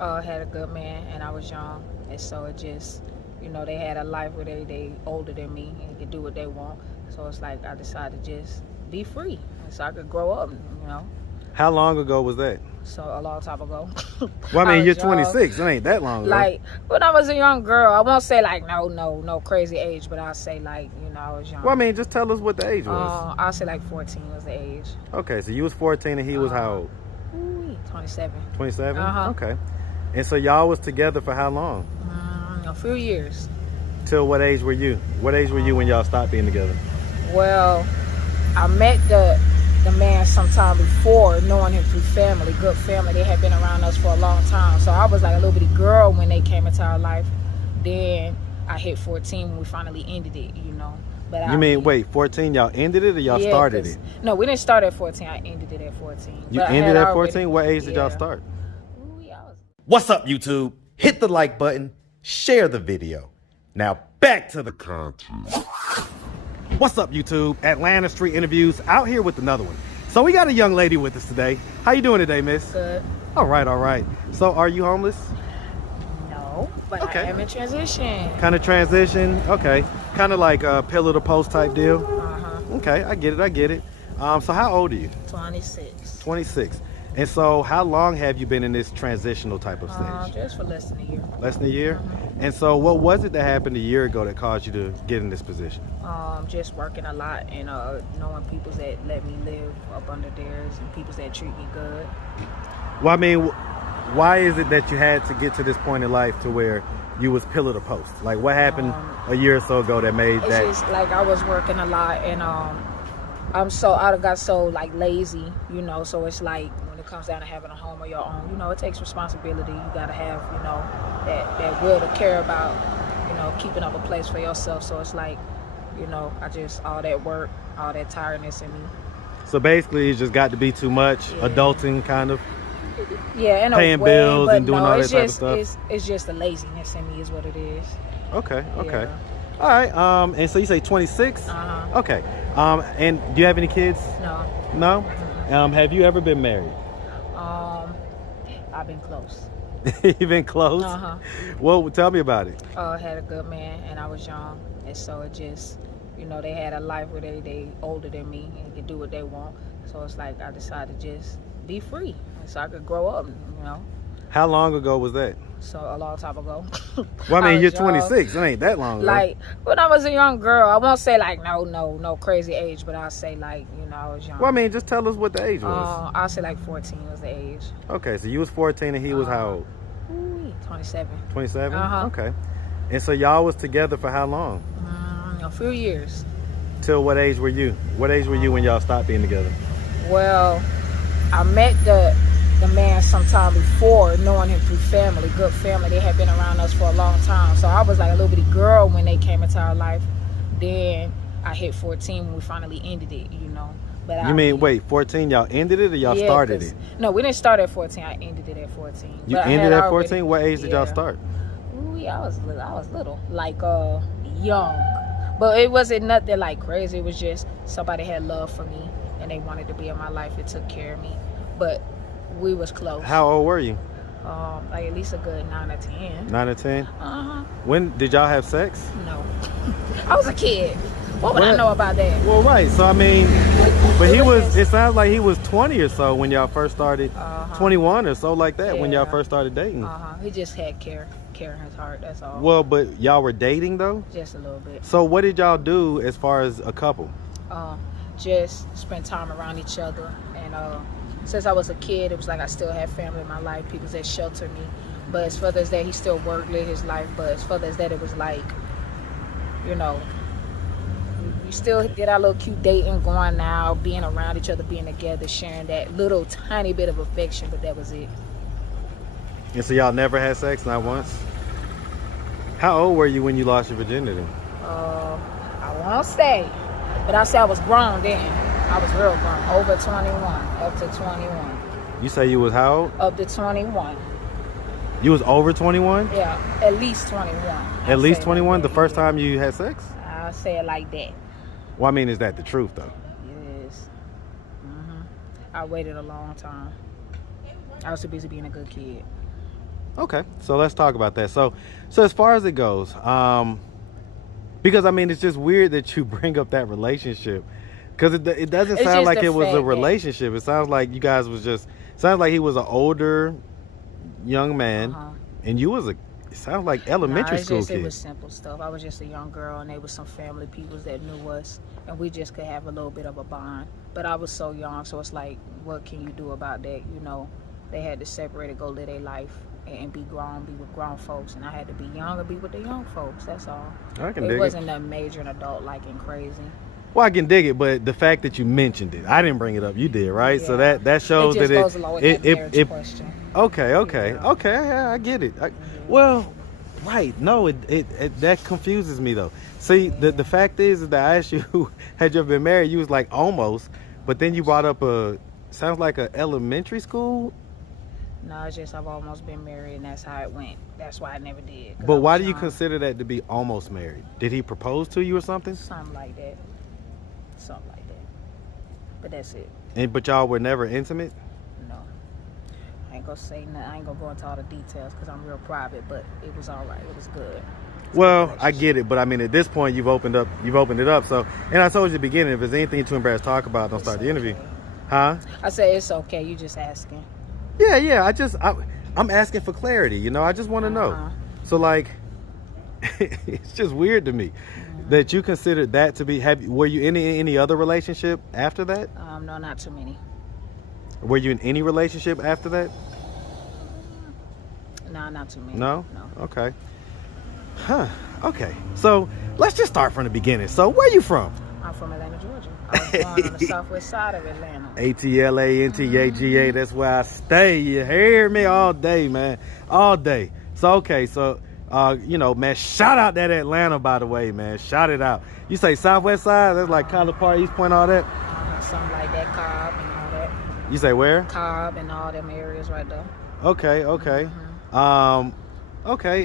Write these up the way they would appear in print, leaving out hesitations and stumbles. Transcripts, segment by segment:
Had a good man, and I was young, and so it just, they had a life where they older than me and could do what they want. So it's like I decided to just be free, so I could grow up. How long ago was that? So a long time ago. Well, I mean, you're young. 26. It ain't that long ago. Like when I was a young girl, I won't say like no crazy age, but I'll say like I was young. Well, I mean, just tell us what the age was. I'll say like 14 was the age. Okay, so you was 14 and he was how old? 27. 27? Okay. And so y'all was together for how long? A few years. Till what age were you? What age were you when y'all stopped being together? Well, I met the man sometime before, knowing him through family, good family. They had been around us for a long time. So I was like a little bitty girl when they came into our life. Then I hit 14 when we finally ended it, But wait, 14 y'all ended it or y'all started it? No, we didn't start at 14. I ended it at 14. You ended at 14? What age did y'all start? What's up, YouTube? Hit the like button, share the video. Now back to the content. What's up, YouTube? Atlanta Street Interviews out here with another one. So we got a young lady with us today. How you doing today, miss? Good. All right. So are you homeless? No, but Okay. I am in transition. Kind of transition? Okay. Kind of like a pillar to post type deal? Okay, I get it. So how old are you? 26. 26. And so how long have you been in this transitional type of stage? Just for less than a year. Less than a year? And so what was it that happened a year ago that caused you to get in this position? Just working a lot and knowing people that let me live up under theirs and people that treat me good. Well, I mean, why is it that you had to get to this point in life to where you was pillar to post? Like what happened a year or so ago that made that? It's just like I was working a lot and I got so like lazy, so it's like when it comes down to having a home of your own, it takes responsibility. You gotta have, that will to care about, keeping up a place for yourself. So it's like, I just, all that work, all that tiredness in me. So basically it just got to be too much, adulting kind of? Yeah, in paying a way, bills but and doing all that type of stuff? It's just the laziness in me is what it is. Okay. Yeah. All right, and so you say 26? Okay. And do you have any kids? No. No? Have you ever been married? I've been close. You've been close? Well, tell me about it. Had a good man, and I was young, and so it just, they had a life where they older than me and could do what they want. So it's like I decided to just be free, so I could grow up, How long ago was that? So a long time ago. Well, I mean, you're young. 26. It ain't that long ago. Like when I was a young girl, I won't say like no crazy age, but I'll say like I was young. Well, I mean, just tell us what the age was. I'll say like 14 was the age. Okay, so you was 14 and he was how old? 27. 27? Okay. And so y'all was together for how long? A few years. Till what age were you? What age were you when y'all stopped being together? Well, I met the man sometime before, knowing him through family, good family. They had been around us for a long time. So I was like a little bitty girl when they came into our life. Then I hit 14 when we finally ended it, But wait, 14 y'all ended it or y'all started it? No, we didn't start at 14. I ended it at 14. You ended at 14? What age did y'all start? I was little, like young. But it wasn't nothing like crazy. It was just somebody had love for me and they wanted to be in my life. It took care of me. But we was close. How old were you? Like at least a good 9 or 10. 9 or 10? When did y'all have sex? No. I was a kid. What would I know about that? Well, right. So I mean, but it sounds like he was 20 or so when y'all first started, 21 or so like that when y'all first started dating. He just had care in his heart, that's all. Well, but y'all were dating though? Just a little bit. So what did y'all do as far as a couple? Just spend time around each other. And since I was a kid, it was like I still had family in my life, people that sheltered me. But as further as that, he still worked, lived his life. But as further as that, it was like, we still did our little cute dating, going out, being around each other, being together, sharing that little tiny bit of affection, but that was it. And so y'all never had sex, not once? How old were you when you lost your virginity? I won't say, but I'll say I was grown then. I was real grown, over 21, up to 21. You say you was how old? Up to 21. You was over 21? Yeah, at least 21. At least 21? The first time you had sex? I'll say it like that. Well, I mean, is that the truth, though? It is. I waited a long time. I was too busy being a good kid. Okay, so let's talk about that. So as far as it goes, because I mean, it's just weird that you bring up that relationship, because it doesn't It's sound just like the it was a fact that- relationship. It sounds like you guys was just. Sounds like he was an older young man, and you was a. It sounds like elementary it's school just, kid. It was simple stuff. I was just a young girl, and there was some family people that knew us, and we just could have a little bit of a bond. But I was so young, so it's like, what can you do about that? You know, they had to separate and go live their life and be grown, be with grown folks, and I had to be young and be with the young folks. That's all. I can It dig wasn't that major and adult like and crazy. Well, I can dig it, but the fact that you mentioned it, I didn't bring it up. You did, right? Yeah. So that shows it just that goes along with that marriage question. Okay, Yeah. okay, yeah, I get it. Well, right, no, it that confuses me though. See, the fact is that I asked you, had you ever been married? You was like almost, but then you brought up sounds like a elementary school. No, it's just I've almost been married, and that's how it went. That's why I never did. But why do you consider that to be almost married? Did he propose to you or something? Something like that. Something like that. But that's it. But y'all were never intimate? No. I ain't gonna say nothing. I ain't gonna go into all the details because I'm real private, but it was all right. It was good. Well, I get it, but I mean, at this point, you've opened it up. So, and I told you at the beginning, if there's anything too embarrassed to talk about, don't start the interview. Huh? I said it's okay. You just asking. Yeah. I'm asking for clarity. You know, I just want to know. So, like, it's just weird to me that you considered that to be. Were you in any other relationship after that? No, not too many. Were you in any relationship after that? No, not too many. No. No. Okay. Huh. Okay. So let's just start from the beginning. So where you from? I'm from Atlanta, Georgia. I was born on the southwest side of Atlanta. ATLANTAGA. That's where I stay. You hear me all day, man. All day. So okay. So you know, man, shout out that Atlanta, by the way, man. Shout it out. You say southwest side? That's like College Park, East Point, all that? Something like that, Cobb and all that. You say where? Cobb and all them areas right there. Okay. Okay.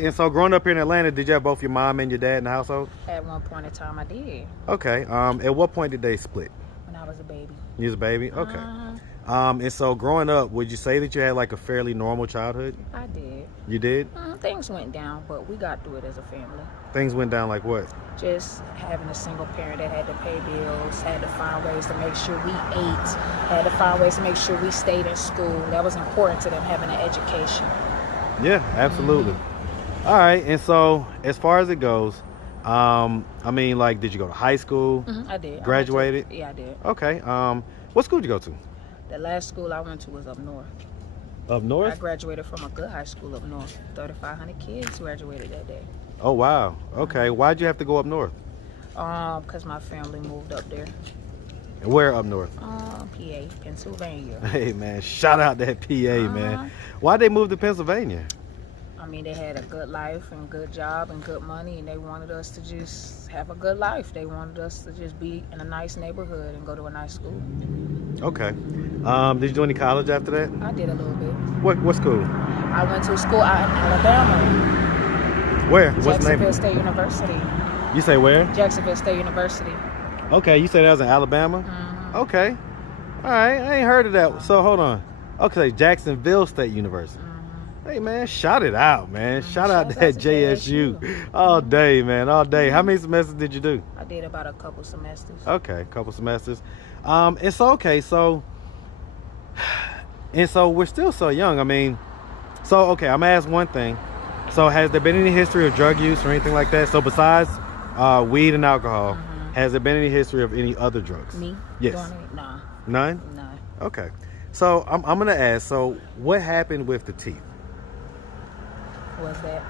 And so growing up here in Atlanta, did you have both your mom and your dad in the household? At one point in time, I did. Okay. At what point did they split? When I was a baby. You was a baby? Okay. And so growing up, would you say that you had like a fairly normal childhood? I did. You did? Things went down, but we got through it as a family. Things went down like what? Just having a single parent that had to pay bills, had to find ways to make sure we ate, had to find ways to make sure we stayed in school. That was important to them, having an education. Yeah, absolutely. All right. And so as far as it goes, I mean, like, did you go to high school? I did. Graduated? Yeah, I did. Okay. What school did you go to? The last school I went to was up north. Up I north? graduated from a good high school up north. 3,500 kids graduated that day. Oh, wow. Okay. Why'd you have to go up north? Because my family moved up there. Where up north? PA, Pennsylvania. Hey, man, shout out that PA, man. Why'd they move to Pennsylvania? I mean, they had a good life and good job and good money, and they wanted us to just have a good life. They wanted us to just be in a nice neighborhood and go to a nice school. Okay. Did you do any college after that? I did a little bit. What school? I went to a school out in Alabama. Where? What's the Jacksonville name? State University. You say where? Jacksonville State University. Okay, you say that was in Alabama? Okay. All right, I ain't heard of that. So hold on. Okay, Jacksonville State University. Hey, man, shout it out, man. Shout out Shout that out to JSU. JSU. All day, man, all day. How many semesters did you do? I did about a couple semesters. Okay, a couple semesters. It's okay, so we're still so young. I mean, so okay, I'm gonna ask one thing. So has there been any history of drug use or anything like that? So besides weed and alcohol, has there been any history of any other drugs? Me? Yes. Doing it? Nah. None? None. Okay. So I'm gonna ask, so what happened with the teeth? What's that?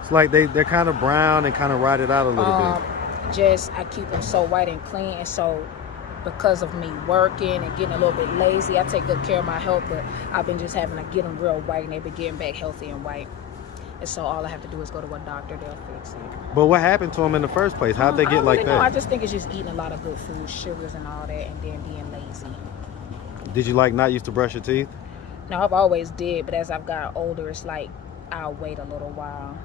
It's like they're kind of brown and kind of rotted out a little bit. Just I keep them so white and clean, and so because of me working and getting a little bit lazy, I take good care of my health, but I've been just having to get them real white, and they've been getting back healthy and white. And so all I have to do is go to a doctor, they'll fix it. But what happened to them in the first place? How'd they get like that? I just think it's just eating a lot of good food, sugars and all that, and then being lazy. Did you like not used to brush your teeth? No, I've always did, but as I've got older, it's like I'll wait a little while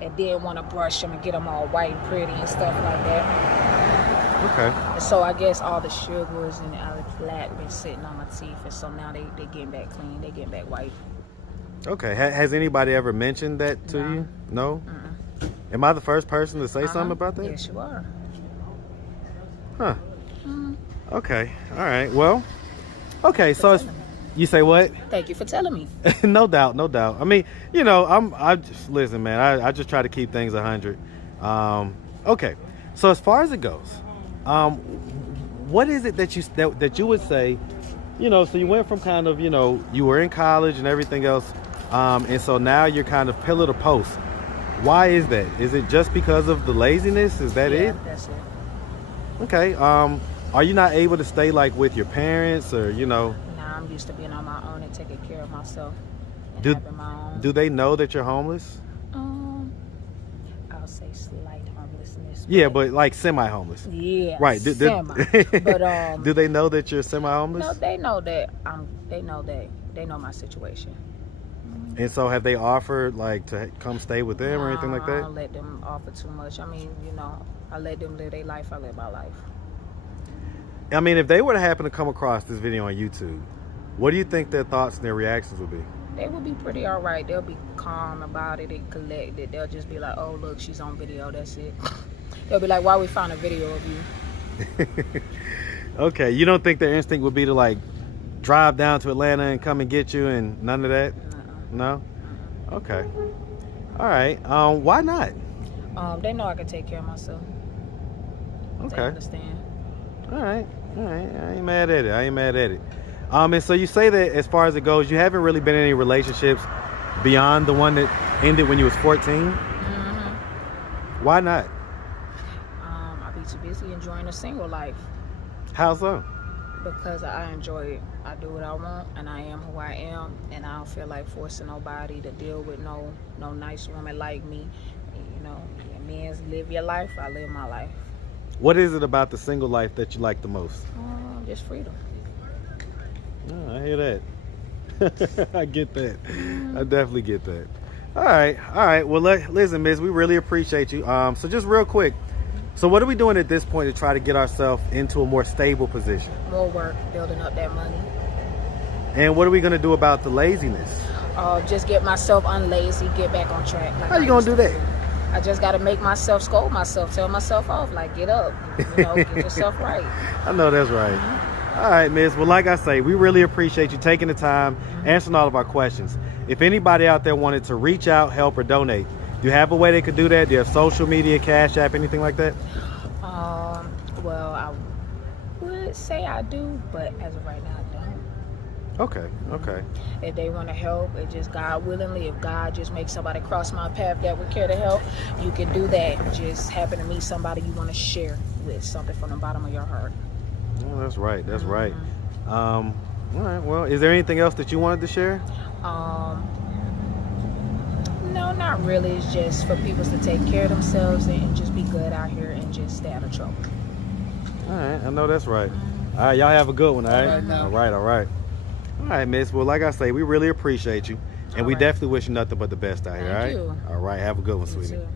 and then want to brush them and get them all white and pretty and stuff like that. Okay. And so I guess all the sugars and all the flat been sitting on my teeth, and so now they getting back clean, they getting back white. Okay. Has anybody ever mentioned that to you? No? Am I the first person to say something about that? Yes, you are. Huh. Okay. All right. Well, okay. So it's, you say what? Thank you for telling me. No doubt. No doubt. I mean, I just, listen, man, I just try to keep things 100. Okay. So as far as it goes, what is it that you would say, so you went from kind of, you were in college and everything else. And so now you're kind of pillar to post. Why is that? Is it just because of the laziness? Is that it? That's it. Okay. Are you not able to stay like with your parents or, Nah, I'm used to being on my own and taking care of myself. And having my own. Do they know that you're homeless? I'll say slight homelessness. Yeah, but like semi-homeless. Yeah. Right. Semi. But do they know that you're semi-homeless? No, they know that they know my situation. And so have they offered like to come stay with them or anything like I that? don't let them offer too much. I mean, I let them live their life. I live my life. I mean, if they were to happen to come across this video on YouTube, what do you think their thoughts and their reactions would be? They will be pretty all right. They'll be calm about it and collected. They'll just be like, oh, look, she's on video. That's it. They'll be like, why we found a video of you? Okay. You don't think their instinct would be to like drive down to Atlanta and come and get you and none of that? No? Okay. All right. Why not? They know I can take care of myself. Okay. They understand. All right. I ain't mad at it. And so you say that as far as it goes, you haven't really been in any relationships beyond the one that ended when you was 14? Why not? I be too busy enjoying a single life. How so? Because I enjoy it. I do what I want, and I am who I am, and I don't feel like forcing nobody to deal with no nice woman like me. Men live your life, I live my life. What is it about the single life that you like the most? Just freedom. Oh, I hear that. I get that. I definitely get that. All right. Well, listen, Miss, we really appreciate you. So just real quick, so what are we doing at this point to try to get ourselves into a more stable position? More work, building up that money. And what are we going to do about the laziness? Just get myself unlazy, get back on track. How you going to do that? I just got to make myself scold myself, tell myself off, like, get up, get yourself right. I know that's right. All right, Miss. Well, like I say, we really appreciate you taking the time, answering all of our questions. If anybody out there wanted to reach out, help, or donate, do you have a way they could do that? Do you have social media, Cash App, anything like that? Well, I would say I do, but as of right now, I don't. Okay. If they want to help, it just God willingly. If God just makes somebody cross my path that would care to help, you can do that. Just happen to meet somebody you want to share with, something from the bottom of your heart. Oh, that's right. All right. Well, is there anything else that you wanted to share? No, not really. It's just for people to take care of themselves and just be good out here and just stay out of trouble. All right. I know that's right. All right. Y'all have a good one. All right. All right. All right, Miss. Well, like I say, we really appreciate you. And we definitely wish you nothing but the best out here. Thank all right? you. All right. Have a good one, You sweetie. too.